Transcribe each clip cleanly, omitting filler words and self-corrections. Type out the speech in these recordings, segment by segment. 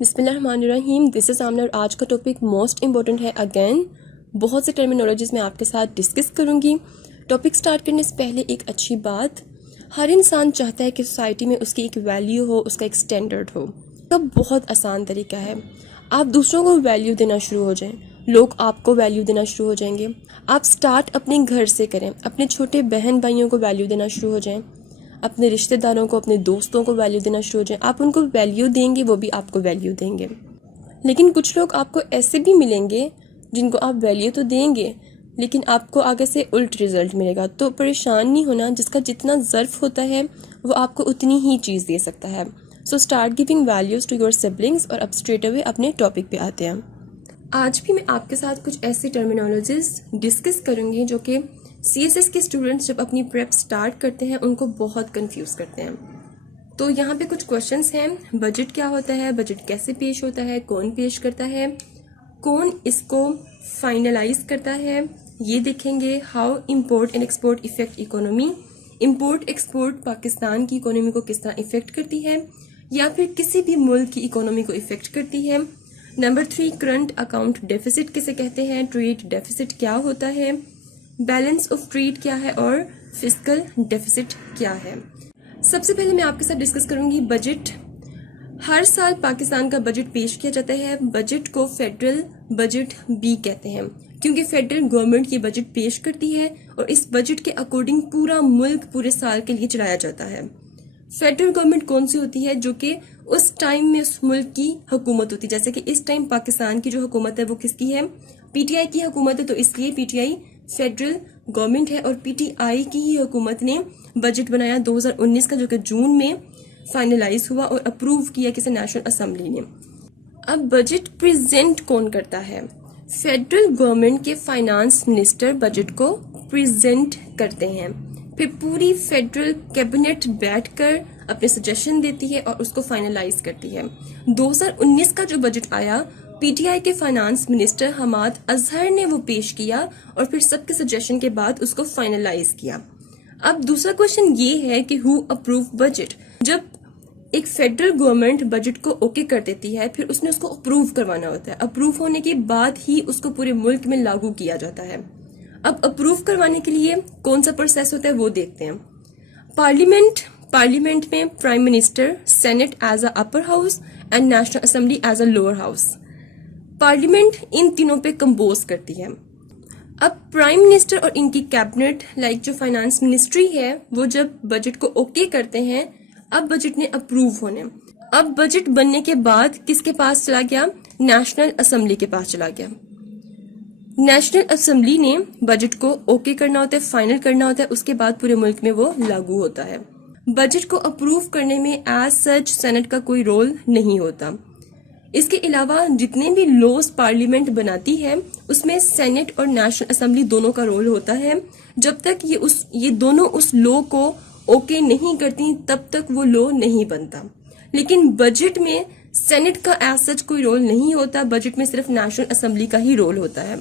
बिस्मिल्लाहिर्रहमानिर्रहीम। This is आमना और आज का टॉपिक मोस्ट इंपॉर्टेंट है। अगेन बहुत से टर्मिनोलॉजीज़ मैं आपके साथ डिस्कस करूँगी। टॉपिक स्टार्ट करने से पहले एक अच्छी बात, हर इंसान चाहता है कि सोसाइटी में उसकी एक वैल्यू हो, उसका एक स्टैंडर्ड हो। तो बहुत आसान तरीका है, आप दूसरों को वैल्यू देना शुरू हो जाएं, लोग आपको वैल्यू देना शुरू हो जाएंगे। आप स्टार्ट अपने घर से करें, अपने छोटे बहन भाइयों को वैल्यू देना शुरू हो जाएं, अपने रिश्तेदारों को, अपने दोस्तों को वैल्यू देना शुरू हो जाए। आप उनको वैल्यू देंगे, वो भी आपको वैल्यू देंगे। लेकिन कुछ लोग आपको ऐसे भी मिलेंगे जिनको आप वैल्यू तो देंगे लेकिन आपको आगे से उल्ट रिजल्ट मिलेगा। तो परेशान नहीं होना, जिसका जितना ज़र्फ होता है वो आपको उतनी ही चीज़ दे सकता है। So start giving values to your siblings. और अब स्ट्रेट अवे अपने टॉपिक पे आते हैं। आज भी मैं आपके साथ कुछ ऐसी टर्मिनोलॉजीज डिस्कस करूँगी जो कि CSS के स्टूडेंट्स जब अपनी प्रेप स्टार्ट करते हैं उनको बहुत कंफ्यूज करते हैं। तो यहाँ पे कुछ क्वेश्चंस हैं। बजट क्या होता है, बजट कैसे पेश होता है, कौन पेश करता है, कौन इसको फाइनलाइज करता है, ये देखेंगे। How import and export effect economy, import export Pakistan की इकोनॉमी को किस तरह इफेक्ट करती है या फिर किसी भी मुल्क की इकोनॉमी को इफेक्ट करती है। नंबर 3, करंट अकाउंट डेफिसिट किसे कहते हैं, ट्रेड डेफिसिट क्या होता है, बैलेंस ऑफ ट्रेड क्या है और फिस्कल डेफिसिट क्या है। सबसे पहले मैं आपके साथ डिस्कस करूंगी बजट। हर साल पाकिस्तान का बजट पेश किया जाता है। बजट को फेडरल बजट भी कहते हैं क्योंकि फेडरल गवर्नमेंट ये बजट पेश करती है और इस बजट के अकॉर्डिंग पूरा मुल्क पूरे साल के लिए चलाया जाता है। फेडरल गवर्नमेंट कौन सी होती है, जो कि उस टाइम में उस मुल्क की हुकूमत होती है। जैसे कि इस टाइम पाकिस्तान की जो हुकूमत है वो किसकी है, PTI की हुकूमत है, तो इसलिए PTI फेडरल गवर्नमेंट है। और PTI की ही हुकूमत ने बजट बनाया 2019 का, जो कि जून में फाइनलाइज हुआ और अप्रूव किया किसी नेशनल असेंबली ने। अब बजट प्रेजेंट कौन करता है, फेडरल गवर्नमेंट के फाइनेंस मिनिस्टर बजट को प्रेजेंट करते हैं। फिर पूरी फेडरल कैबिनेट बैठकर अपने सजेशन देती है और उसको फाइनलाइज करती है। 2019 का जो बजट आया, PTI के फाइनेंस मिनिस्टर हमाद अजहर ने वो पेश किया और फिर सबके सजेशन के बाद उसको फाइनलाइज किया। अब दूसरा क्वेश्चन ये है कि हु अप्रूव बजट। जब एक फेडरल गवर्नमेंट बजट को ओके कर देती है, फिर उसने उसको अप्रूव करवाना होता है। अप्रूव होने के बाद ही उसको पूरे मुल्क में लागू किया जाता है। अब अप्रूव करवाने के लिए कौन सा प्रोसेस होता है वो देखते हैं। पार्लियामेंट में prime minister, senate as a upper house and national assembly as a lower house. Parliament इन तीनों पे कंपोज करती है। अब प्राइम मिनिस्टर और इनकी कैबिनेट लाइक जो फाइनेंस मिनिस्ट्री है वो जब बजट को ओके करते हैं, अब बजट ने अप्रूव होने। अब बजट बनने के बाद किसके पास चला गया, नेशनल असेंबली के पास चला गया। नेशनल असेंबली ने बजट को ओके करना होता है, फाइनल करना होता है, उसके बाद पूरे मुल्क में वो लागू होता है। बजट को अप्रूव करने में एज सच सेनेट का कोई रोल नहीं होता। इसके अलावा जितने भी लॉज पार्लियामेंट बनाती है उसमें सेनेट और नेशनल असेंबली दोनों का रोल होता है। जब तक ये दोनों उस लॉ को ओके नहीं करती तब तक वो लॉ नहीं बनता। लेकिन बजट में सेनेट का एज सच कोई रोल नहीं होता, बजट में सिर्फ नेशनल असेंबली का ही रोल होता है।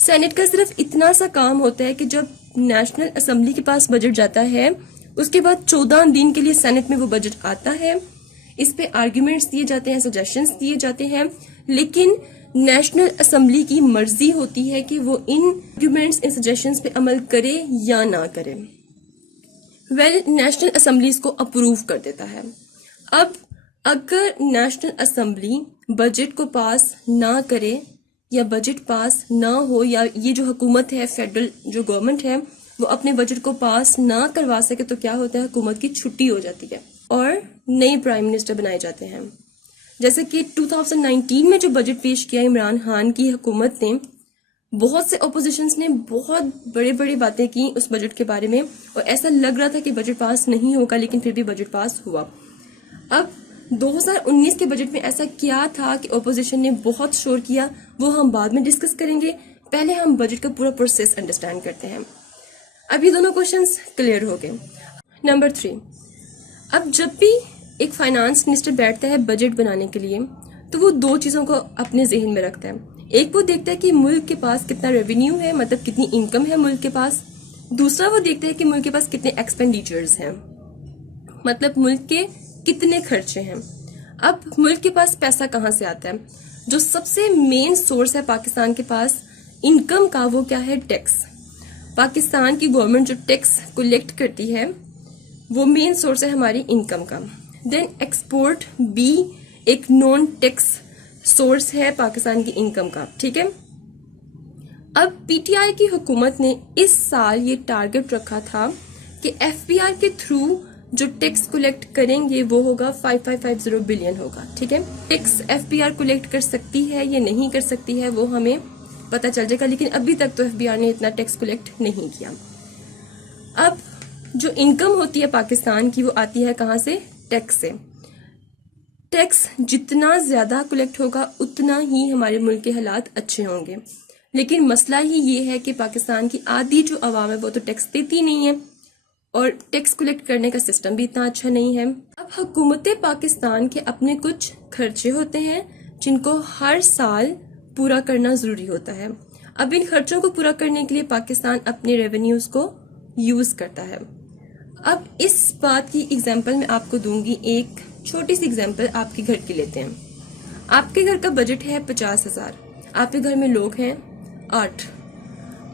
सेनेट का सिर्फ इतना सा काम होता है कि जब नेशनल असेंबली के पास बजट जाता है उसके बाद 14 दिन के लिए सेनेट में वो बजट आता है। इस पे आर्ग्यूमेंट्स दिए जाते हैं, सजेशंस दिए जाते हैं, लेकिन नेशनल असेंबली की मर्जी होती है कि वो इन आर्ग्यूमेंट्स, इन सजेशंस पे अमल करे या ना करे। नेशनल असेंबली इसको अप्रूव कर देता है। अब अगर नेशनल असेंबली बजट को पास ना करे या बजट पास ना हो, या ये जो हुकूमत है, फेडरल जो गवर्नमेंट है, वो अपने बजट को पास ना करवा सके, तो क्या होता है, हुकूमत की छुट्टी हो जाती है और नए प्राइम मिनिस्टर बनाए जाते हैं। जैसे कि 2019 में जो बजट पेश किया इमरान खान की हुकूमत ने, बहुत से ऑपोजिशंस ने बहुत बड़े बड़ी बातें की उस बजट के बारे में और ऐसा लग रहा था कि बजट पास नहीं होगा, लेकिन फिर भी बजट पास हुआ। अब 2019 के बजट में ऐसा क्या था कि ऑपोजिशन ने बहुत शोर किया, वो हम बाद में डिस्कस करेंगे। पहले हम बजट का पूरा प्रोसेस अंडरस्टैंड करते हैं। अब ये दोनों क्वेश्चंस क्लियर हो गए। नंबर 3, अब जब भी एक फाइनेंस मिनिस्टर बैठता है बजट बनाने के लिए तो वो दो चीज़ों को अपने जहन में रखता है। एक वो देखता है कि मुल्क के पास कितना रेवेन्यू है, मतलब कितनी इनकम है मुल्क के पास। दूसरा वो देखता है कि मुल्क के पास कितने एक्सपेंडिचर्स हैं, मतलब मुल्क के कितने खर्चे हैं। अब मुल्क के पास पैसा कहाँ से आता है? जो सबसे मेन सोर्स है पाकिस्तान के पास इनकम का, वो क्या है? टैक्स। पाकिस्तान की गवर्नमेंट जो टैक्स कलेक्ट करती है वो मेन सोर्स है हमारी इनकम का। देन एक्सपोर्ट भी एक नॉन टैक्स सोर्स है पाकिस्तान की इनकम का, ठीक है। अब पीटीआई की हुकूमत ने इस साल ये टारगेट रखा था कि एफबीआर के थ्रू जो टैक्स कलेक्ट करेंगे वो होगा 5550 बिलियन होगा, ठीक है। टैक्स एफबीआर कलेक्ट कर सकती है या नहीं कर सकती है वो हमें पता चल जाएगा, लेकिन अभी तक तो एफबीआर ने इतना टैक्स कलेक्ट नहीं किया। अब जो इनकम होती है पाकिस्तान की वो आती है कहाँ से? टैक्स से। टैक्स जितना ज्यादा कलेक्ट होगा उतना ही हमारे मुल्क के हालात अच्छे होंगे, लेकिन मसला ही ये है कि पाकिस्तान की आधी जो आवाम है वो तो टैक्स देती नहीं है और टैक्स कलेक्ट करने का सिस्टम भी इतना अच्छा नहीं है। अब हुकूमत पाकिस्तान के अपने कुछ खर्चे होते हैं जिनको हर साल पूरा करना जरूरी होता है। अब इन खर्चों को पूरा करने के लिए पाकिस्तान अपने रेवेन्यूज को यूज करता है। अब इस बात की एग्जांपल मैं आपको दूंगी, एक छोटी सी एग्जांपल आपके घर की लेते हैं। आपके घर का बजट है 50,000, आपके घर में लोग हैं 8।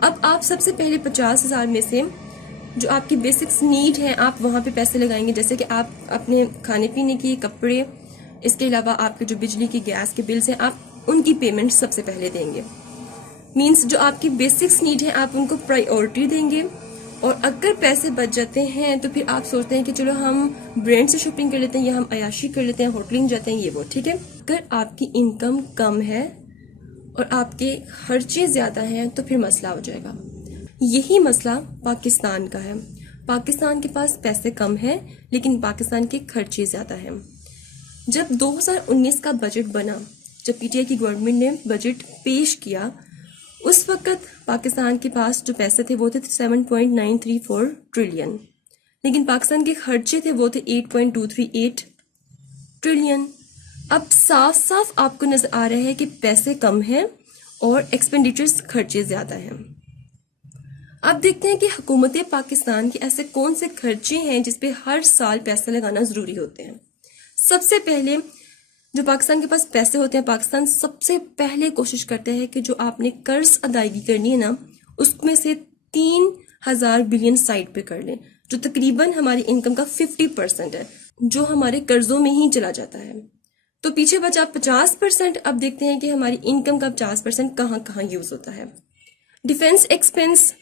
अब आप सबसे पहले 50,000 में से जो आपकी बेसिक्स नीड है आप वहां पे पैसे लगाएंगे, जैसे कि आप अपने खाने पीने की, कपड़े, इसके अलावा आपके जो बिजली की, गैस के बिल्स हैं आप उनकी पेमेंट सबसे पहले देंगे। मींस जो आपकी बेसिक्स नीड है आप उनको प्रायोरिटी देंगे, और अगर पैसे बच जाते हैं तो फिर आप सोचते हैं कि चलो हम ब्रांड से शॉपिंग कर लेते हैं या हम अयाशी कर लेते हैं, होटलिंग जाते हैं, ये वो, ठीक है। अगर आपकी इनकम कम है और आपके खर्चे ज्यादा हैं तो फिर मसला हो जाएगा। यही मसला पाकिस्तान का है। पाकिस्तान के पास पैसे कम है लेकिन पाकिस्तान के खर्चे ज्यादा हैं। जब 2019 का बजट बना, जब पीटीआई की गवर्नमेंट ने बजट पेश किया, उस वक्त पाकिस्तान के पास जो पैसे थे वो थे 7.934 ट्रिलियन, लेकिन पाकिस्तान के खर्चे थे वो थे 8.238 ट्रिलियन। अब साफ साफ आपको नजर आ रहा है कि पैसे कम हैं और एक्सपेंडिचर्स, खर्चे ज्यादा हैं। अब देखते हैं कि हुकूमत पाकिस्तान के ऐसे कौन से खर्चे हैं जिस पे हर साल पैसा लगाना जरूरी होते हैं। सबसे पहले जो पाकिस्तान के पास पैसे होते हैं, पाकिस्तान सबसे पहले कोशिश करते हैं कि जो आपने कर्ज अदायगी करनी है ना, उसमें से 3,000 बिलियन साइड पे कर लें, जो तकरीबन हमारी इनकम का 50% है, जो हमारे कर्जों में ही चला जाता है। तो पीछे बचा 50%। अब देखते हैं कि हमारी इनकम का 50% कहाँ कहाँ यूज होता है। डिफेंस एक्सपेंस,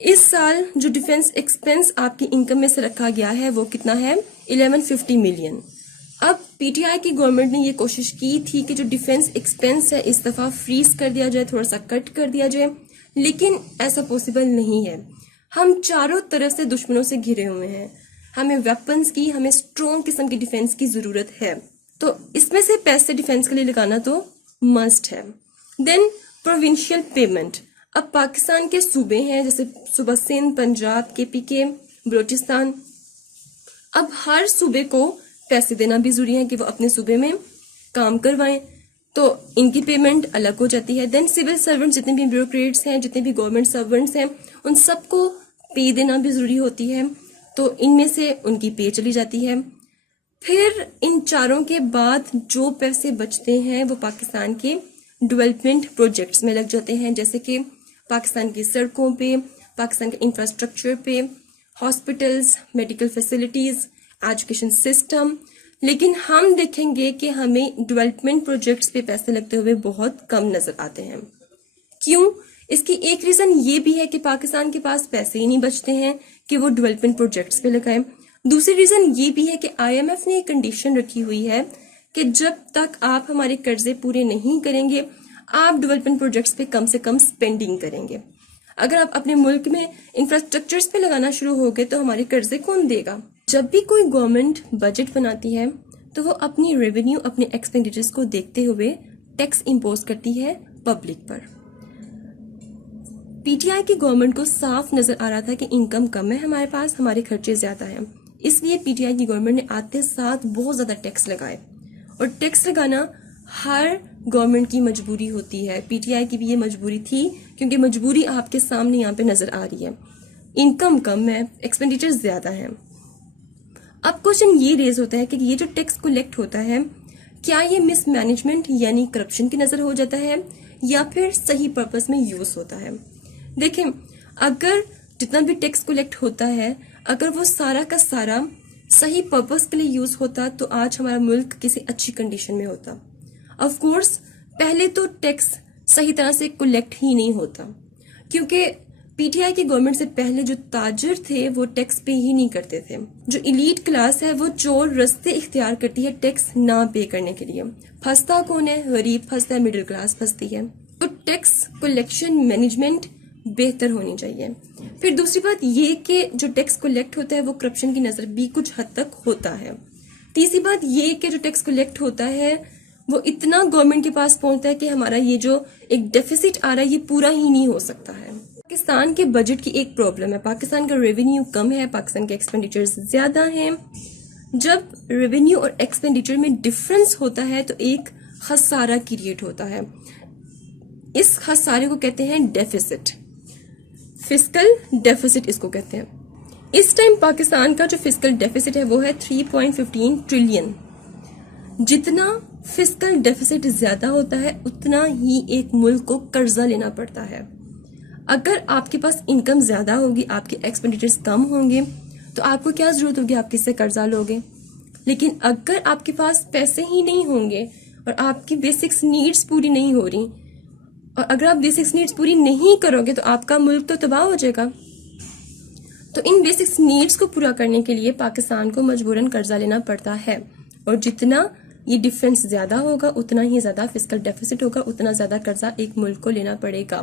इस साल जो डिफेंस एक्सपेंस आपकी इनकम में से रखा गया है वो कितना है? 1150 मिलियन। अब पीटीआई की गवर्नमेंट ने ये कोशिश की थी कि जो डिफेंस एक्सपेंस है इस दफा फ्रीज कर दिया जाए, थोड़ा सा कट कर दिया जाए, लेकिन ऐसा पॉसिबल नहीं है। हम चारों तरफ से दुश्मनों से घिरे हुए हैं, हमें वेपन्स की, हमें स्ट्रॉन्ग किस्म की डिफेंस की जरूरत है, तो इसमें से पैसे डिफेंस के लिए लगाना तो मस्ट है। देन प्रोविंशियल पेमेंट, अब पाकिस्तान के सूबे हैं जैसे सूबा सिंध, पंजाब, केपीके, बलोचिस्तान, अब हर सूबे को पैसे देना भी जरूरी है कि वो अपने सूबे में काम करवाएं, तो इनकी पेमेंट अलग हो जाती है। देन सिविल सर्वेंट, जितने भी ब्यूरोक्रेट्स हैं, जितने भी गवर्नमेंट सर्वेंट्स हैं, उन सबको पे देना भी जरूरी होती है, तो इनमें से उनकी पे चली जाती है। फिर इन चारों के बाद जो पैसे बचते हैं वो पाकिस्तान के डेवलपमेंट प्रोजेक्ट्स में लग जाते हैं, जैसे कि पाकिस्तान की सड़कों पे, पाकिस्तान के इंफ्रास्ट्रक्चर पे, hospitals, medical facilities, education system. लेकिन हम देखेंगे कि हमें डेवलपमेंट प्रोजेक्ट्स पे पैसे लगते हुए बहुत कम नजर आते हैं। क्यों? इसकी एक रीजन ये भी है कि पाकिस्तान के पास पैसे ही नहीं बचते हैं कि वो डेवलपमेंट प्रोजेक्ट्स पे लगाएं। दूसरी रीजन ये भी है कि आईएमएफ ने एक कंडीशन रखी हुई है कि जब तक आप हमारे कर्जे पूरे नहीं करेंगे आप डेवलपमेंट प्रोजेक्ट्स पे कम से कम स्पेंडिंग करेंगे। अगर आप अपने मुल्क में इंफ्रास्ट्रक्चर्स पे लगाना शुरू हो गए तो हमारे कर्जे कौन देगा? जब भी कोई गवर्नमेंट बजट बनाती है तो वो अपनी रेवेन्यू, अपने एक्सपेंडिचर्स को देखते हुए टैक्स इंपोज करती है पब्लिक पर। पीटीआई की गवर्नमेंट को साफ नजर आ रहा था कि इनकम कम है हमारे पास, हमारे खर्चे ज्यादा हैं, इसलिए पीटीआई की गवर्नमेंट ने आते साथ बहुत ज्यादा टैक्स लगाए। और टैक्स लगाना हर गवर्नमेंट की मजबूरी होती है, पीटीआई की भी ये मजबूरी थी, क्योंकि मजबूरी आपके सामने यहाँ पे नजर आ रही है। इनकम कम है, एक्सपेंडिचर ज्यादा है। अब क्वेश्चन ये रेज होता है कि ये जो टैक्स कलेक्ट होता है क्या ये मिसमैनेजमेंट यानी करप्शन की नजर हो जाता है या फिर सही पर्पस में यूज होता है। देखें, अगर जितना भी टैक्स कलेक्ट होता है अगर वो सारा का सारा सही पर्पस के लिए यूज होता तो आज हमारा मुल्क किसी अच्छी कंडीशन में होता। ऑफ कोर्स पहले तो टैक्स सही तरह से कलेक्ट ही नहीं होता, क्योंकि पीटीआई की गवर्नमेंट से पहले जो ताजिर थे वो टैक्स पे ही नहीं करते थे। जो इलीट क्लास है वो चोर रास्ते इख्तियार करती है टैक्स ना पे करने के लिए। फंसता कौन है? गरीब फंसता है, मिडिल क्लास फंसती है। तो टैक्स कलेक्शन मैनेजमेंट बेहतर होनी चाहिए। फिर दूसरी बात ये कि जो टैक्स कलेक्ट होता है वो करप्शन की नजर भी कुछ हद तक होता है। तीसरी बात ये कि जो टैक्स कलेक्ट होता है वो इतना गवर्नमेंट के पास पहुंचता है कि हमारा ये जो एक डेफिसिट आ रहा है ये पूरा ही नहीं हो सकता है। पाकिस्तान के बजट की एक प्रॉब्लम है, पाकिस्तान का रेवेन्यू कम है, पाकिस्तान के एक्सपेंडिचर्स ज्यादा हैं। जब रेवेन्यू और एक्सपेंडिचर में डिफरेंस होता है तो एक खसारा क्रिएट होता है। इस खसारे को कहते हैं डेफिसिट, फिस्कल डेफिसिट इसको कहते हैं। इस टाइम पाकिस्तान का जो फिस्कल डेफिसिट है वो है 3.15 ट्रिलियन। जितना फिस्कल डेफिसिट ज्यादा होता है उतना ही एक मुल्क को कर्जा लेना पड़ता है। अगर आपके पास इनकम ज्यादा होगी, आपके एक्सपेंडिचर्स कम होंगे, तो आपको क्या जरूरत होगी, आप किससे कर्जा लोगे। लेकिन अगर आपके पास पैसे ही नहीं होंगे और आपकी बेसिक्स नीड्स पूरी नहीं हो रही, और अगर आप बेसिक्स नीड्स पूरी नहीं करोगे तो आपका मुल्क तो तबाह हो जाएगा। तो इन बेसिक्स नीड्स को पूरा करने के लिए पाकिस्तान को मजबूरन कर्जा लेना पड़ता है, और जितना ये डिफरेंस ज्यादा होगा उतना ही ज्यादा फिस्कल डेफिसिट होगा, उतना ज्यादा कर्जा एक मुल्क को लेना पड़ेगा।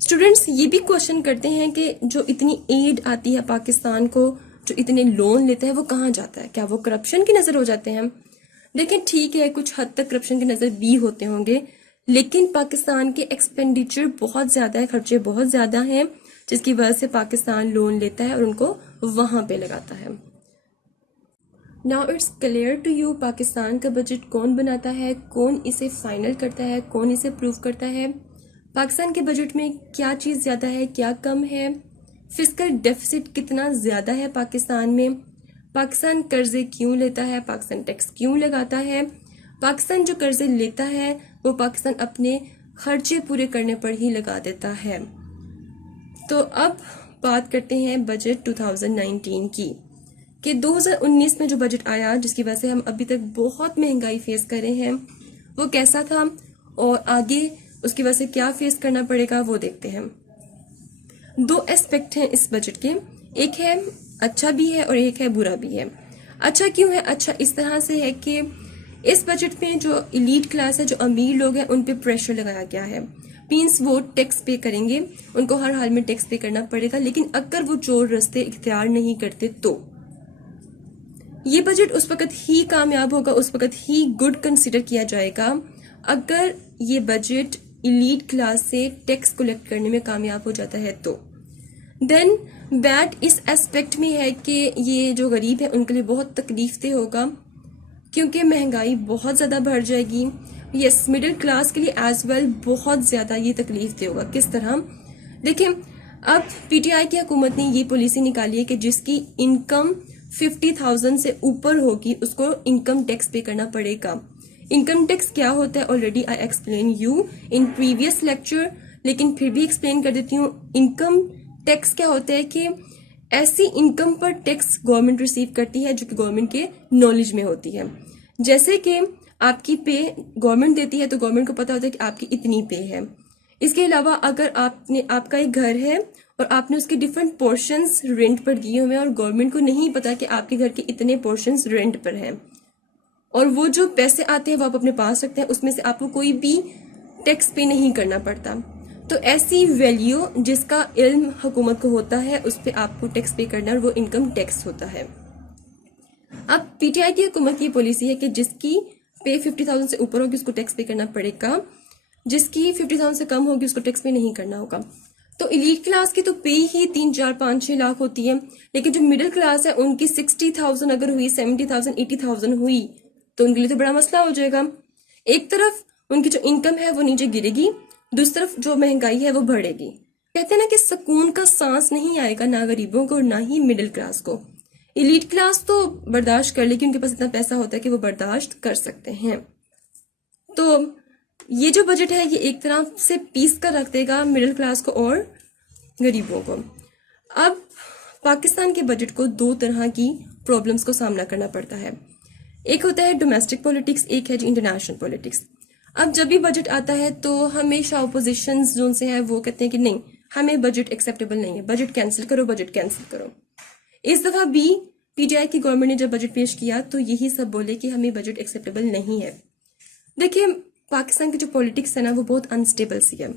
स्टूडेंट्स ये भी क्वेश्चन करते हैं कि जो इतनी एड आती है पाकिस्तान को, जो इतने लोन लेता है वो कहाँ जाता है, क्या वो करप्शन की नजर हो जाते हैं। लेकिन ठीक है, कुछ हद तक करप्शन की नजर भी होते होंगे, लेकिन पाकिस्तान के एक्सपेंडिचर बहुत ज्यादा है, खर्चे बहुत ज्यादा हैं, जिसकी वजह से पाकिस्तान लोन लेता है और उनको वहां पे लगाता है। Now it's clear to you Pakistan का बजट कौन बनाता है, कौन इसे फाइनल करता है, कौन इसे प्रूव करता है, पाकिस्तान के बजट में क्या चीज ज्यादा है क्या कम है, फिस्कल डेफिसिट कितना ज्यादा है पाकिस्तान में, पाकिस्तान कर्जे क्यों लेता है, पाकिस्तान टैक्स क्यों लगाता है, पाकिस्तान जो कर्जे लेता है वो पाकिस्तान अपने खर्चे पूरे करने पर ही लगा देता है। तो अब बात करते हैं बजट 2019 की, कि 2019 में जो बजट आया जिसकी वजह से हम अभी तक बहुत महंगाई फेस कर रहे हैं वो कैसा था, और आगे उसकी वजह से क्या फेस करना पड़ेगा वो देखते हैं। दो एस्पेक्ट हैं इस बजट के, एक है अच्छा भी है और एक है बुरा भी है। अच्छा क्यों है? अच्छा इस तरह से है कि इस बजट में जो इलीट क्लास है, जो अमीर लोग हैं, उन पे प्रेशर लगाया गया है। मींस वो टैक्स पे करेंगे, उनको हर हाल में टैक्स पे करना पड़ेगा, लेकिन अगर वो चोर रास्ते इख्तियार नहीं करते तो ये बजट उस वक्त ही कामयाब होगा, उस वक्त ही गुड कंसिडर किया जाएगा अगर ये बजट इलीट क्लास से टैक्स कलेक्ट करने में कामयाब हो जाता है तो। देन बैड इस एस्पेक्ट में है कि ये जो गरीब है उनके लिए बहुत तकलीफदेह होगा, क्योंकि महंगाई बहुत ज्यादा बढ़ जाएगी। यस, मिडिल क्लास के लिए एज वेल बहुत ज्यादा ये तकलीफदेह होगा। किस तरह? देखें, अब पीटीआई की हुकूमत ने ये पॉलिसी निकाली है कि जिसकी इनकम 50,000 से ऊपर होगी उसको इनकम टैक्स पे करना पड़ेगा। इनकम टैक्स क्या होता है already I explain you in previous lecture, लेकिन फिर भी एक्सप्लेन कर देती हूँ। इनकम टैक्स क्या होता है कि ऐसी इनकम पर टैक्स गवर्नमेंट रिसीव करती है जो कि गवर्नमेंट के नॉलेज में होती है। जैसे कि आपकी पे गवर्नमेंट देती है तो गवर्नमेंट को पता होता है कि आपकी इतनी पे है। इसके अलावा अगर आपका एक घर है और आपने उसके डिफरेंट पोर्शंस रेंट पर दिए हुए हैं और गवर्नमेंट को नहीं पता कि आपके घर के इतने पोर्शंस रेंट पर हैं, और वो जो पैसे आते हैं वो आप अपने पास रखते हैं, उसमें से आपको कोई भी टैक्स पे नहीं करना पड़ता। तो ऐसी वैल्यू जिसका इल्म हुकूमत को होता है उस पे आपको टैक्स पे करना, और वो इनकम टैक्स होता है। अब पीटीआई की हुकूमत की पॉलिसी है कि जिसकी पे 50,000 से ऊपर होगी उसको टैक्स पे करना पड़ेगा, जिसकी 50,000 से कम होगी उसको टैक्स पे नहीं करना होगा। तो इलीट क्लास की तो पे ही 3, 4, 5, 6 लाख होती है, लेकिन जो मिडिल क्लास है उनकी 60,000 अगर हुई, 70,000, 80,000 हुई तो उनके लिए तो बड़ा मसला हो जाएगा। एक तरफ उनकी जो इनकम है वो नीचे गिरेगी, दूसरी तरफ जो महंगाई है वो बढ़ेगी। कहते हैं ना कि सुकून का सांस नहीं आएगा ना गरीबों को और ना ही मिडिल क्लास को। एलीट क्लास तो बर्दाश्त कर लेगी, उनके पास इतना पैसा होता है कि वो बर्दाश्त कर सकते हैं। तो ये जो बजट है ये एक तरह से पीस कर रख देगा मिडिल क्लास को और गरीबों को। अब पाकिस्तान के बजट को दो तरह की प्रॉब्लम्स को सामना करना पड़ता है। एक होता है डोमेस्टिक पॉलिटिक्स, एक है जी इंटरनेशनल पॉलिटिक्स। अब जब भी बजट आता है तो हमेशा अपोजिशन जो से है वो कहते हैं कि नहीं, हमें बजट एक्सेप्टेबल नहीं है, बजट कैंसिल करो, बजट कैंसिल करो। इस दफा भी पीटीआई की गवर्नमेंट ने जब बजट पेश किया तो यही सब बोले कि हमें बजट एक्सेप्टेबल नहीं है। देखिए, पाकिस्तान की जो पॉलिटिक्स है ना वो बहुत अनस्टेबल सी है।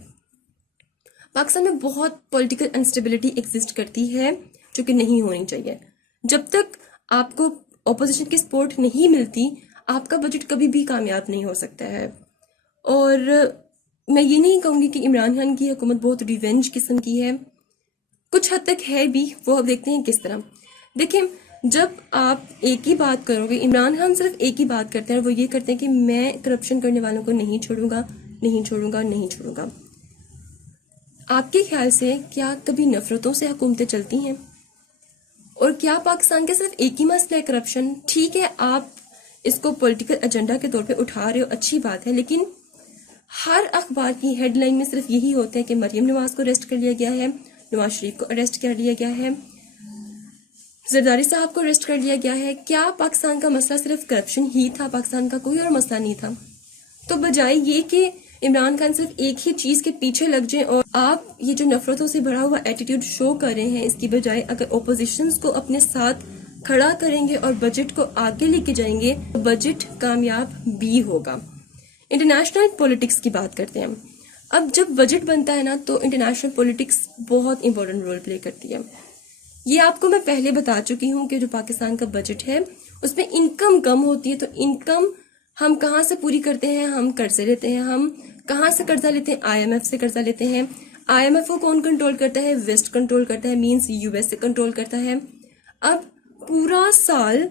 पाकिस्तान में बहुत पॉलिटिकल अनस्टेबिलिटी एग्जिस्ट करती है जो कि नहीं होनी चाहिए। जब तक आपको ऑपोजिशन की सपोर्ट नहीं मिलती आपका बजट कभी भी कामयाब नहीं हो सकता है। और मैं ये नहीं कहूँगी कि इमरान खान की हुकूमत बहुत रिवेंज किस्म की है, कुछ हद तक है भी, वो अब देखते हैं किस तरह। देखिए, जब आप एक ही बात करोगे, इमरान खान सिर्फ एक ही बात करते हैं, वो ये करते हैं कि मैं करप्शन करने वालों को नहीं छोड़ूंगा, नहीं छोड़ूंगा, नहीं छोड़ूंगा। आपके ख्याल से क्या कभी नफरतों से हुकूमतें चलती हैं? और क्या पाकिस्तान के सिर्फ एक ही मसला है करप्शन? ठीक है, आप इसको पॉलिटिकल एजेंडा के तौर पे उठा रहे हो, अच्छी बात है, लेकिन हर अखबार की हेडलाइन में सिर्फ यही होता है कि मरियम नवाज को अरेस्ट कर लिया गया है, नवाज शरीफ को अरेस्ट कर लिया गया है, जरदारी साहब को अरेस्ट कर लिया गया है। क्या पाकिस्तान का मसला सिर्फ करप्शन ही था? पाकिस्तान का कोई और मसला नहीं था? तो बजाय ये कि इमरान खान सिर्फ एक ही चीज के पीछे लग जाए और आप ये जो नफरतों से भरा हुआ एटीट्यूड शो कर रहे हैं, इसकी बजाय अगर ओपोजिशंस को अपने साथ खड़ा करेंगे और बजट को आगे लेके जाएंगे तो बजट कामयाब भी होगा। इंटरनेशनल पॉलिटिक्स की बात करते हैं। अब जब बजट बनता है ना तो इंटरनेशनल पॉलिटिक्स बहुत इंपॉर्टेंट रोल प्ले करती है। ये आपको मैं पहले बता चुकी हूँ कि जो पाकिस्तान का बजट है उसमें इनकम कम होती है, तो इनकम हम कहाँ से पूरी करते हैं? हम कर्जे लेते हैं। हम कहाँ से कर्जा लेते हैं? आईएमएफ से कर्जा लेते हैं। आईएमएफ को कौन कंट्रोल करता है? वेस्ट कंट्रोल करता है, मींस यूएस से कंट्रोल करता है। अब पूरा साल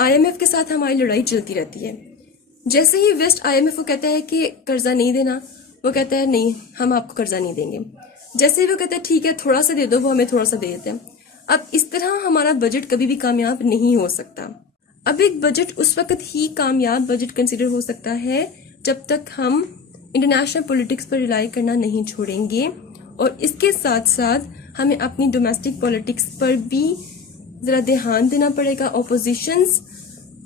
आईएमएफ के साथ हमारी लड़ाई चलती रहती है। जैसे ही वेस्ट आईएमएफ को कहता है कि कर्जा नहीं देना, वो कहता है नहीं, हम आपको कर्जा नहीं देंगे। जैसे ही वो कहता है ठीक है थोड़ा सा दे दो, वो हमें थोड़ा सा दे देते हैं। अब इस तरह हमारा बजट कभी भी कामयाब नहीं हो सकता। अब एक बजट उस वक्त ही कामयाब बजट कंसिडर हो सकता है जब तक हम इंटरनेशनल पॉलिटिक्स पर रिलाई करना नहीं छोड़ेंगे, और इसके साथ साथ हमें अपनी डोमेस्टिक पॉलिटिक्स पर भी जरा ध्यान देना पड़ेगा। ओपोजिशंस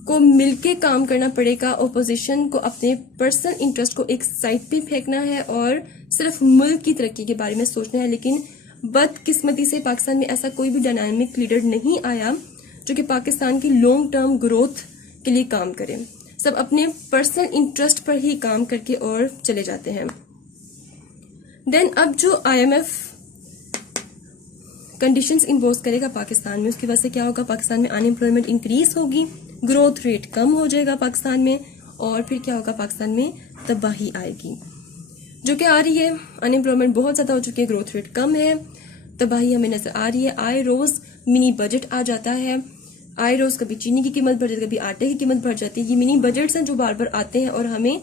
को मिलके काम करना पड़ेगा। ओपोजिशन को अपने पर्सनल इंटरेस्ट को एक साइड पे फेंकना है और सिर्फ मुल्क की तरक्की के बारे में सोचना है। लेकिन बदकिस्मती से पाकिस्तान में ऐसा कोई भी डायनामिक लीडर नहीं आया जो कि पाकिस्तान की लॉन्ग टर्म ग्रोथ के लिए काम करे। सब अपने पर्सनल इंटरेस्ट पर ही काम करके और चले जाते हैं। देन अब जो आईएमएफ कंडीशंस इम्पोज करेगा पाकिस्तान में, उसकी वजह से क्या होगा? पाकिस्तान में अनएम्प्लॉयमेंट इंक्रीज होगी, ग्रोथ रेट कम हो जाएगा पाकिस्तान में, और फिर क्या होगा? पाकिस्तान में तबाही आएगी जो कि आ रही है। अनएम्प्लॉयमेंट बहुत ज्यादा हो चुकी है, ग्रोथ रेट कम है, तबाही हमें नजर आ रही है। आए रोज मिनी बजट आ जाता है, आए रोज कभी चीनी की कीमत बढ़ जाती है, कभी आटे की कीमत बढ़ जाती है। ये मिनी बजट्स हैं जो बार बार आते हैं और हमें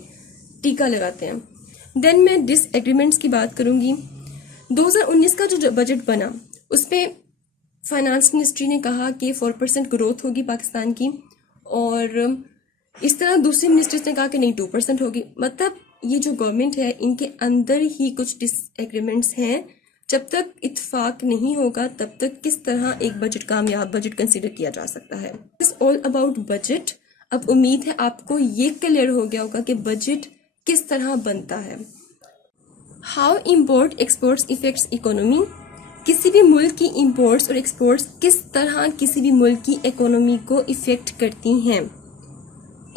टीका लगाते हैं। देन मैं डिसएग्रीमेंट्स की बात करूंगी। 2019 का जो बजट बना उसमें फाइनेंस मिनिस्ट्री ने कहा कि 4% ग्रोथ होगी पाकिस्तान की, और इस तरह दूसरी मिनिस्ट्रीज ने कहा कि नहीं 2% होगी। मतलब ये जो गवर्नमेंट है इनके अंदर ही कुछ डिसएग्रीमेंट्स हैं। जब तक इत्तेफाक नहीं होगा तब तक किस तरह एक बजट कामयाब बजट कंसीडर किया जा सकता है। It's all about budget. अब उम्मीद है आपको ये क्लियर हो गया होगा कि बजट किस तरह बनता है। How import exports effects economy. किसी भी मुल्क की इम्पोर्ट्स और एक्सपोर्ट्स किस तरह किसी भी मुल्क की इकोनॉमी को इफेक्ट करती हैं।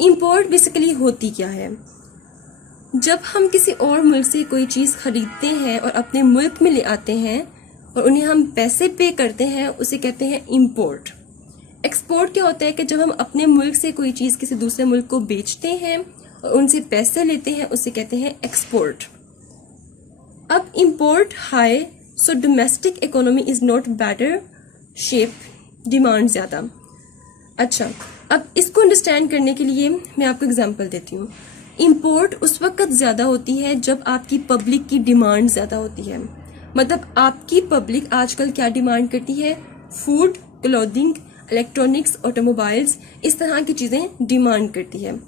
इम्पोर्ट बेसिकली होती क्या है? जब हम किसी और मुल्क से कोई चीज़ खरीदते हैं और अपने मुल्क में ले आते हैं और उन्हें हम पैसे पे करते हैं, उसे कहते हैं इम्पोर्ट। एक्सपोर्ट क्या होता है कि जब हम अपने मुल्क से कोई चीज़ किसी दूसरे मुल्क को बेचते हैं और उनसे पैसे लेते हैं, उसे कहते हैं एक्सपोर्ट। अब import high, so domestic economy is not better shape, demand ज़्यादा। अच्छा, अब इसको अंडरस्टैंड करने के लिए मैं आपको एग्जांपल देती हूँ। इम्पोर्ट उस वक्त ज़्यादा होती है जब आपकी पब्लिक की डिमांड ज़्यादा होती है। मतलब आपकी पब्लिक आजकल क्या डिमांड करती है? फूड, क्लोथिंग, इलेक्ट्रॉनिक्स, ऑटोमोबाइल्स, इस तरह की चीज़ें डिमांड करती है।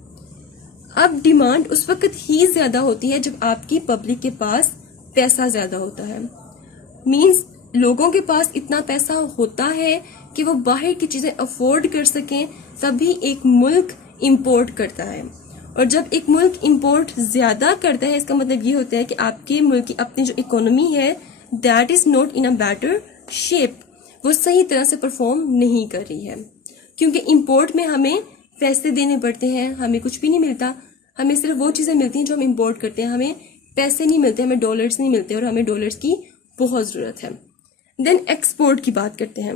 अब डिमांड उस वक्त ही ज़्यादा होती है जब आपकी पब्लिक के पास पैसा ज़्यादा होता है। मीन्स लोगों के पास इतना पैसा होता है कि वो बाहर की चीज़ें अफोर्ड कर सकें, तभी एक मुल्क इंपोर्ट करता है। और जब एक मुल्क इंपोर्ट ज़्यादा करता है, इसका मतलब ये होता है कि आपके मुल्क की अपनी जो इकोनॉमी है that is not in a better shape, वो सही तरह से परफॉर्म नहीं कर रही है। क्योंकि इंपोर्ट में हमें पैसे देने पड़ते हैं, हमें कुछ भी नहीं मिलता, हमें सिर्फ वो चीज़ें मिलती हैं जो हम इंपोर्ट करते हैं, हमें पैसे नहीं मिलते, हमें डॉलर्स नहीं मिलते, और हमें डॉलर्स की बहुत ज़रूरत है। देन एक्सपोर्ट की बात करते हैं।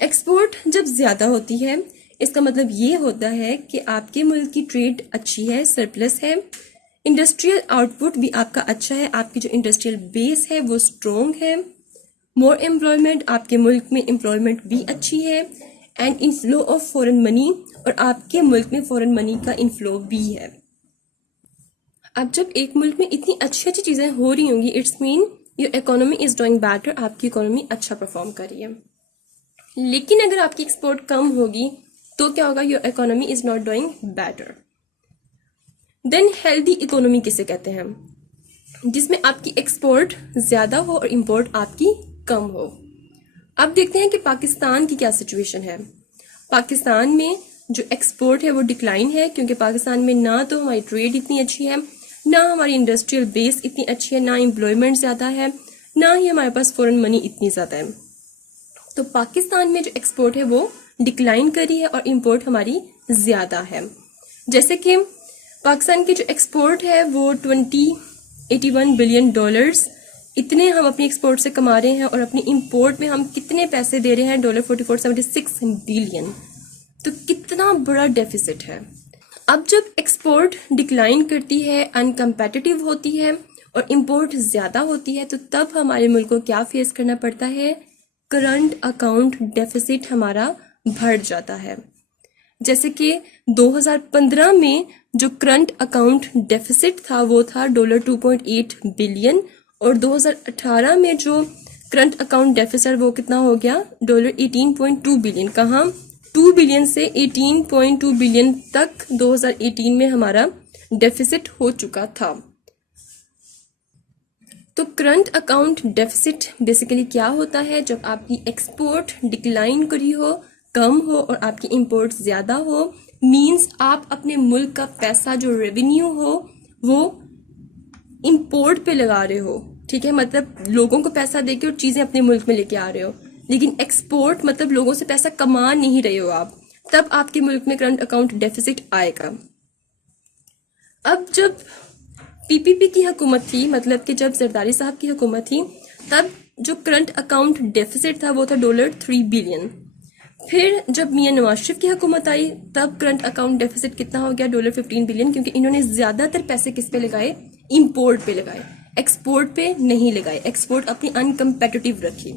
एक्सपोर्ट जब ज़्यादा होती है, इसका मतलब ये होता है कि आपके मुल्क की ट्रेड अच्छी है, सरप्लस है, इंडस्ट्रियल आउटपुट भी आपका अच्छा है, आपकी जो इंडस्ट्रियल बेस है वो स्ट्रॉन्ग है, मोर एम्प्लॉयमेंट, आपके मुल्क में एम्प्लॉयमेंट भी अच्छी है, and inflow of foreign money, और आपके मुल्क में फॉरेन मनी का इनफ्लो भी है। अब जब एक मुल्क में इतनी अच्छी अच्छी चीज़ें हो रही होंगी, it's mean your economy is doing better, आपकी इकोनॉमी अच्छा परफॉर्म कर रही है। लेकिन अगर आपकी एक्सपोर्ट कम होगी तो क्या होगा? Your economy is not doing better. Then healthy economy किसे कहते हैं? जिसमें आपकी एक्सपोर्ट ज्यादा हो और इंपोर्ट आपकी कम हो। अब देखते हैं कि पाकिस्तान की क्या सिचुएशन है। पाकिस्तान में जो एक्सपोर्ट है वो डिक्लाइन है, क्योंकि पाकिस्तान में ना तो हमारी ट्रेड इतनी अच्छी है, ना हमारी इंडस्ट्रियल बेस इतनी अच्छी है, ना एम्प्लॉयमेंट ज़्यादा है, ना ही हमारे पास फॉरेन मनी इतनी ज़्यादा है। तो पाकिस्तान में जो एक्सपोर्ट है वो डिक्लाइन करी है और इंपोर्ट हमारी ज़्यादा है। जैसे कि पाकिस्तान की जो एक्सपोर्ट है वो 81 बिलियन डॉलर्स, इतने हम अपनी एक्सपोर्ट से कमा रहे हैं, और अपनी इंपोर्ट में हम कितने पैसे दे रहे हैं? $44.76 बिलियन। तो कितना बड़ा डेफिसिट है। अब जब एक्सपोर्ट डिक्लाइन करती है, अनकम्पेटिटिव होती है और इंपोर्ट ज़्यादा होती है, तो तब हमारे मुल्क को क्या फेस करना पड़ता है? करंट अकाउंट डेफिसिट हमारा बढ़ जाता है। जैसे कि 2015 में जो करंट अकाउंट डेफिसिट था वो था $2.8 बिलियन, और 2018 में जो करंट अकाउंट डेफिसिट वो कितना हो गया? $18.2 बिलियन। कहाँ? 2 बिलियन से 18.2 बिलियन तक 2018 में हमारा डेफिसिट हो चुका था। तो करंट अकाउंट डेफिसिट बेसिकली क्या होता है? जब आपकी एक्सपोर्ट डिक्लाइन करी हो, कम हो, और आपकी इंपोर्ट ज़्यादा हो, मींस आप अपने मुल्क का पैसा जो रेवेन्यू हो वो इंपोर्ट पे लगा रहे हो। ठीक है, मतलब लोगों को पैसा देके और चीज़ें अपने मुल्क में लेके आ रहे हो। लेकिन एक्सपोर्ट मतलब लोगों से पैसा कमा नहीं रहे हो आप, तब आपके मुल्क में करंट अकाउंट डेफिसिट आएगा। अब जब पीपीपी की हुकूमत थी, मतलब कि जब जरदारी साहब की हुकूमत थी, तब जो करंट अकाउंट डेफिसिट था वो था $3 बिलियन। फिर जब मियां नवाज शरीफ की हुकूमत आई, तब करंट अकाउंट डेफिसिट कितना हो गया? $15 बिलियन, क्योंकि इन्होंने ज़्यादातर पैसे किस पे लगाए? इंपोर्ट पे लगाए, एक्सपोर्ट पे नहीं लगाए, एक्सपोर्ट अपनी अनकम्पेटिटिव रखी।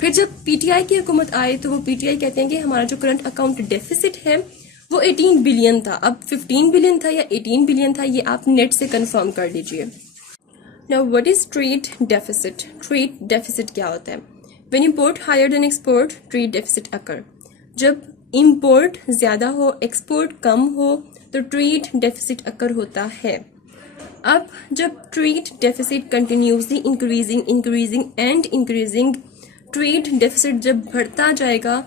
फिर जब पीटीआई की हुकूमत आए तो वो पीटीआई कहते हैं कि हमारा जो करंट अकाउंट डेफिसिट है वो 18 बिलियन था। अब 15 बिलियन था या 18 बिलियन था, ये आप नेट से कंफर्म कर लीजिए। Now what is trade deficit? Trade deficit क्या होता है? When import higher than export, trade deficit occur. जब इंपोर्ट ज्यादा हो, एक्सपोर्ट कम हो, तो ट्रेड डेफिसिट अकर होता है। अब जब trade deficit continuously increasing and increasing, trade deficit जब बढ़ता जाएगा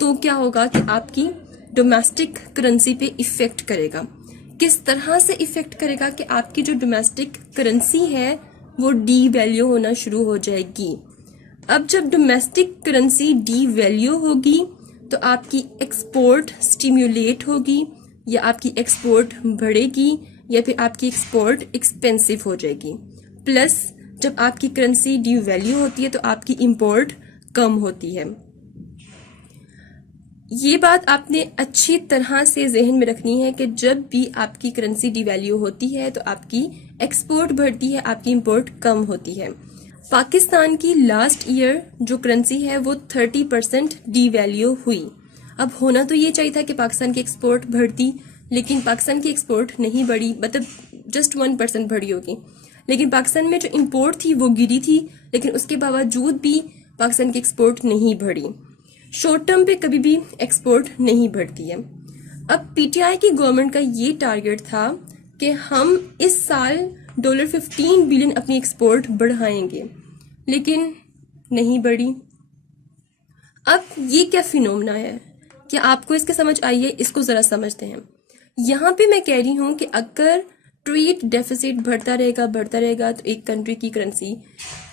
तो क्या होगा कि आपकी डोमेस्टिक करेंसी पे इफेक्ट करेगा। किस तरह से इफेक्ट करेगा? कि आपकी जो डोमेस्टिक करेंसी है वो डी वैल्यू होना शुरू हो जाएगी। अब जब डोमेस्टिक करेंसी डी वैल्यू होगी तो आपकी एक्सपोर्ट स्टिम्युलेट होगी, या आपकी एक्सपोर्ट बढ़ेगी, या फिर आपकी एक्सपोर्ट एक्सपेंसिव हो जाएगी। प्लस जब आपकी करेंसी डी वैल्यू होती है तो आपकी इंपोर्ट कम होती है। ये बात आपने अच्छी तरह से जहन में रखनी है कि जब भी आपकी करेंसी डिवैल्यू होती है तो आपकी एक्सपोर्ट बढ़ती है, आपकी इंपोर्ट कम होती है। पाकिस्तान की लास्ट ईयर जो करेंसी है वो 30% डिवैल्यू हुई। अब होना तो ये चाहिए था कि पाकिस्तान की एक्सपोर्ट बढ़ती, लेकिन पाकिस्तान की एक्सपोर्ट नहीं बढ़ी, मतलब जस्ट 1% बढ़ी होगी। लेकिन पाकिस्तान में जो इंपोर्ट थी वो गिरी थी, लेकिन उसके बावजूद भी पाकिस्तान की एक्सपोर्ट नहीं बढ़ी। शॉर्ट टर्म पे कभी भी एक्सपोर्ट नहीं बढ़ती है। अब पीटीआई की गवर्नमेंट का ये टारगेट था कि हम इस साल $15 बिलियन अपनी एक्सपोर्ट बढ़ाएंगे, लेकिन नहीं बढ़ी। अब ये क्या फिनोमेना है, क्या आपको इसके समझ आई है? इसको जरा समझते हैं। यहाँ पे मैं कह रही हूँ कि अगर ट्रेड डेफिसिट बढ़ता रहेगा तो एक कंट्री की करेंसी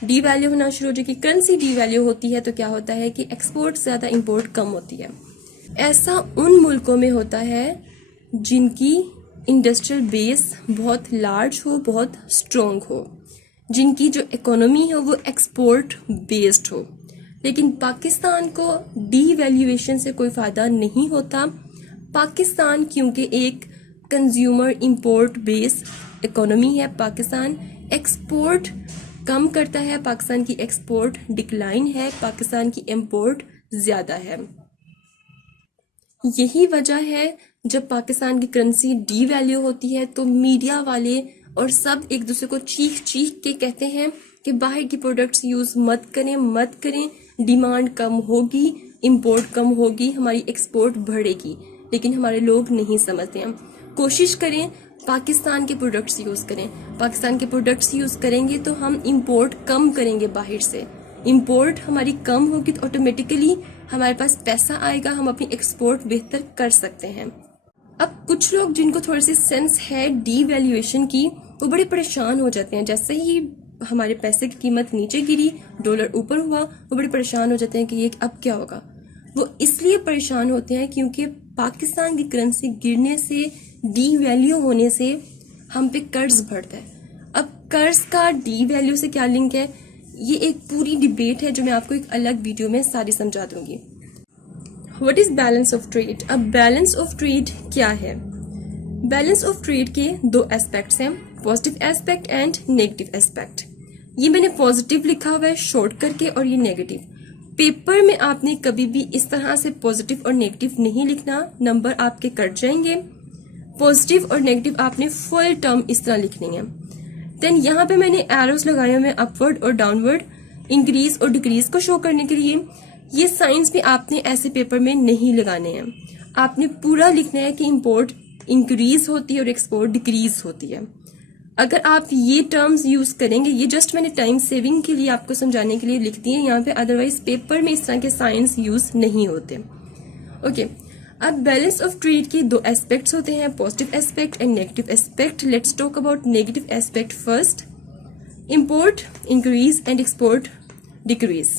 डीवैल्यू होना शुरू हो जाएगी। करेंसी डीवैल्यू होती है तो क्या होता है कि एक्सपोर्ट ज्यादा इंपोर्ट कम होती है। ऐसा उन मुल्कों में होता है जिनकी इंडस्ट्रियल बेस बहुत लार्ज हो, बहुत स्ट्रॉन्ग हो, जिनकी जो इकोनॉमी हो वो एक्सपोर्ट बेस्ड हो। लेकिन पाकिस्तान को डीवैल्यूएशन से कोई फायदा नहीं होता। पाकिस्तान क्योंकि एक कंज्यूमर इंपोर्ट बेस इकोनॉमी है, पाकिस्तान एक्सपोर्ट कम करता है, पाकिस्तान की एक्सपोर्ट डिक्लाइन है, पाकिस्तान की इंपोर्ट ज्यादा है। यही वजह है जब पाकिस्तान की करेंसी डीवैल्यू होती है तो मीडिया वाले और सब एक दूसरे को चीख चीख के कहते हैं कि बाहर की प्रोडक्ट्स यूज मत करें, डिमांड कम होगी, इंपोर्ट कम होगी, हमारी एक्सपोर्ट बढ़ेगी। लेकिन हमारे लोग नहीं समझते हैं। कोशिश करें पाकिस्तान के प्रोडक्ट्स यूज करें। पाकिस्तान के प्रोडक्ट्स यूज करेंगे तो हम इंपोर्ट कम करेंगे बाहर से। इंपोर्ट हमारी कम होगी तो ऑटोमेटिकली हमारे पास पैसा आएगा, हम अपनी एक्सपोर्ट बेहतर कर सकते हैं। अब कुछ लोग जिनको थोड़ी सी सेंस है डीवैल्यूएशन की, वो बड़े परेशान हो जाते हैं। जैसे ही हमारे पैसे की कीमत नीचे गिरी, डॉलर ऊपर हुआ, वो बड़े परेशान हो जाते हैं कि ये अब क्या होगा। वो इसलिए परेशान होते हैं क्योंकि पाकिस्तान की करेंसी गिरने से, डीवैल्यू होने से हम पे कर्ज बढ़ता है। अब कर्ज का डीवैल्यू से क्या लिंक है, ये एक पूरी डिबेट है जो मैं आपको एक अलग वीडियो में सारी समझा दूंगी। What is balance of trade? अब बैलेंस ऑफ ट्रेड क्या है? बैलेंस ऑफ ट्रेड के दो एस्पेक्ट्स हैं, positive aspect and negative aspect. ये मैंने पॉजिटिव लिखा हुआ है शॉर्ट करके और ये नेगेटिव। पेपर में आपने कभी भी इस तरह से पॉजिटिव और नेगेटिव नहीं लिखना, नंबर आपके कट जाएंगे। पॉजिटिव और नेगेटिव आपने फुल टर्म इस तरह लिखनी है। देन यहाँ पे मैंने एरोस लगाए हुए अपवर्ड और डाउनवर्ड, इंक्रीज और डिक्रीज को शो करने के लिए। ये साइंस भी आपने ऐसे पेपर में नहीं लगाने हैं। आपने पूरा लिखना है कि इंपोर्ट इंक्रीज होती है और एक्सपोर्ट डिक्रीज होती है। अगर आप ये टर्म्स यूज करेंगे, ये जस्ट मैंने टाइम सेविंग के लिए आपको समझाने के लिए लिख दिए यहाँ पे, अदरवाइज पेपर में इस तरह के साइंस यूज नहीं होते। ओके, अब बैलेंस ऑफ ट्रेड के दो एस्पेक्ट्स होते हैं, positive aspect and negative aspect. Let's talk about negative aspect first. Import increase and export decrease.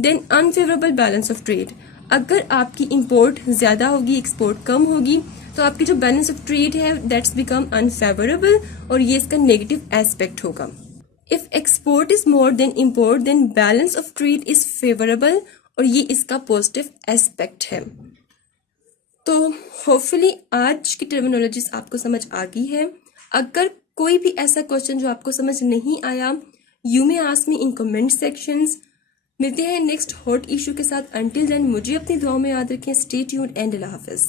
Then unfavourable balance of trade. अगर आपकी इंपोर्ट ज्यादा होगी, एक्सपोर्ट कम होगी, तो आपकी जो बैलेंस ऑफ ट्रेड है दैट्स बिकम अनफेवरेबल, और ये इसका नेगेटिव एस्पेक्ट होगा। If export is more than import then balance of trade is favourable, और ये इसका पॉजिटिव एस्पेक्ट है। तो होपफुली आज की टर्मिनोलॉजीज आपको समझ आ गई है। अगर कोई भी ऐसा क्वेश्चन जो आपको समझ नहीं आया, you may ask me in comment sections. मिलते हैं नेक्स्ट हॉट इशू के साथ। अंटिल देन मुझे अपनी दुआओं में याद रखें। Stay tuned and Allah Hafiz.